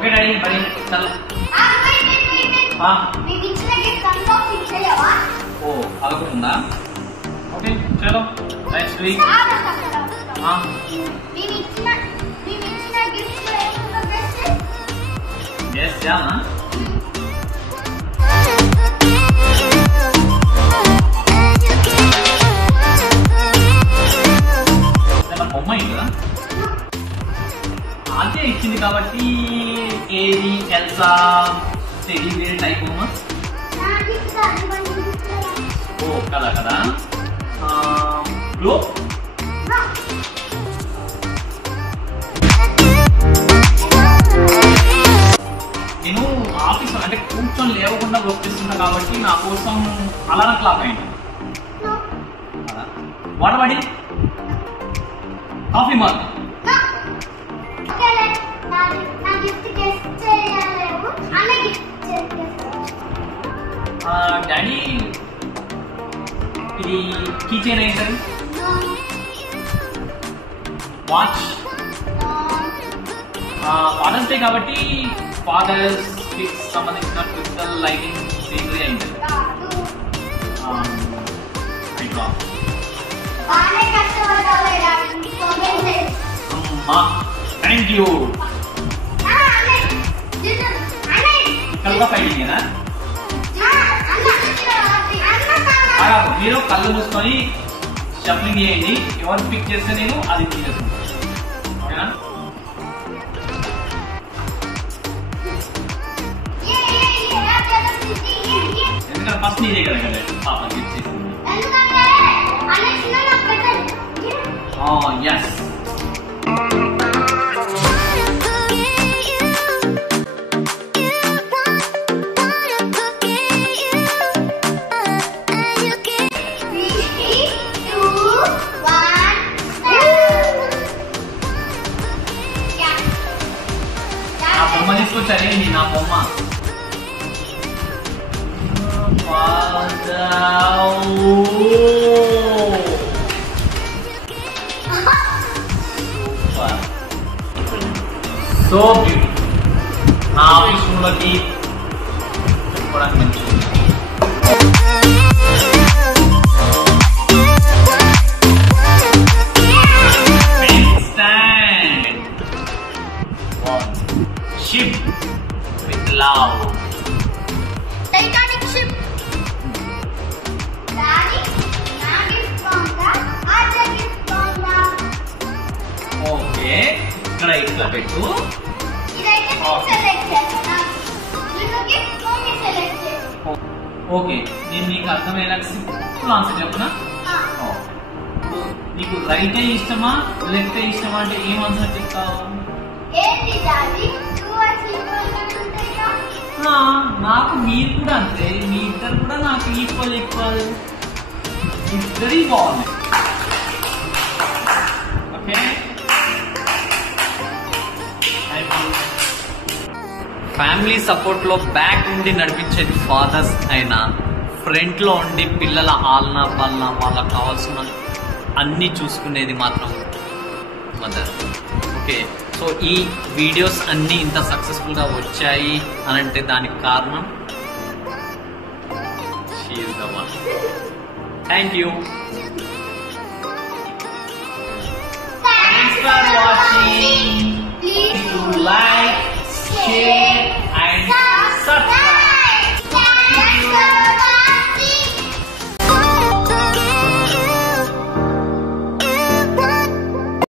Okay daddy మరి చల్ ఓ అదొకటి ఓకే చలో లెట్స్ డూ ఇట్ yes जाना బొమ్మ కదా అదే ఇచ్చింది కాబట్టి ఏది ఎల్సా టెడీ బేర్ టైప్ బొమ్మ ఓ కదా కదా బ్లూ నేను ఆఫీస్ అంటే కూర్చొని లేవకుండా వర్క్ చేస్తున్నా కాబట్టి నా కోసం అలారం క్లాక్ అయింది వాడబడి కాఫీ మార్ డాడీ ఇది కీ చైన్ ఏంటది వాచ్ ఫాదర్స్ డే కాబట్టి ఫాదర్స్ సంబంధించిన క్రిస్టల్ లైటింగ్ సీనరీ అయింది థ్యాంక్ యూ ఇక్కడ కూడా ఫైటింగ్ మీరు కళ్ళు మూసుకొని షఫ్లింగ్ చేయండి ఎవరు పిక్ చేస్తే నేను అది తీసేసుకుంటాను ఓకేనా ఎందుకంటే ఫస్ట్ నీదే కదా కదా పాప గిఫ్ట్ చేసింది yes బొమ్మ తీసుకొచ్చారేంటి నా బొమ్మ సో బ్యూటిఫుల్ నా ఆఫీస్ రూమ్లోకి చెప్పుకోవడానికి మంచిది ship with love. Titanic ship. Daddy, na gift konda, aja gift konda. Okay, ikkada itla pettu. Idaite select chesana. Ninu gift mommy select chesu. Okay, nenu neeku ardhamayela simple answer cheppuna. నీకు right ఇష్టమా left ఇష్టమా అంటే ఏం answer చెప్తావు ఏంటి daddy నాకు మీరు కూడా అంతే మీ ఇద్దరు కూడా నాకు ఈక్వల్ ఇద్దరి బాగున్నాయి ఓకే ఫ్యామిలీ సపోర్ట్ లో బ్యాక్ నుండి నడిపించేది ఫాదర్స్ అయినా ఫ్రంట్ లో ఉండి పిల్లల ఆలన పాలన వాళ్ళకి కావాల్సిన అన్ని చూసుకునేది మాత్రం మదర్ ఓకే సో ఈ వీడియోస్ అన్నీ ఇంత సక్సెస్ఫుల్ గా వచ్చాయి అని అంటే దానికి కారణం she is the one thank you thanks for watching please like share